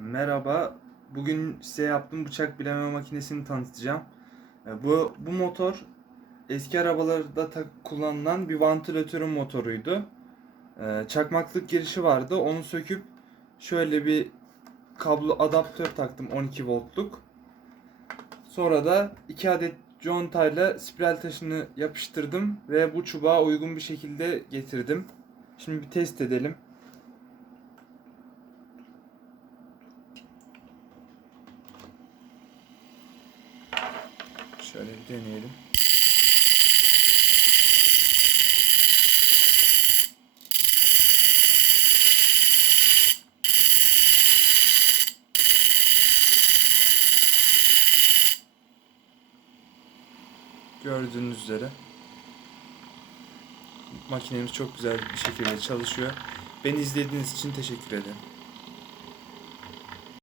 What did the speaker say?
Merhaba. Bugün size yaptığım bıçak bileme makinesini tanıtacağım. E, Bu bu motor eski arabalarda tak- kullanılan bir vantilatörün motoruydu. E, Çakmaklık girişi vardı. Onu söküp şöyle bir kablo adaptör taktım 12 voltluk. Sonra da 2 adet contayla spiral taşını yapıştırdım ve bu çubuğa uygun bir şekilde getirdim. Şimdi bir test edelim. Şöyle bir deneyelim. Gördüğünüz üzere makinemiz çok güzel bir şekilde çalışıyor. Beni izlediğiniz için teşekkür ederim.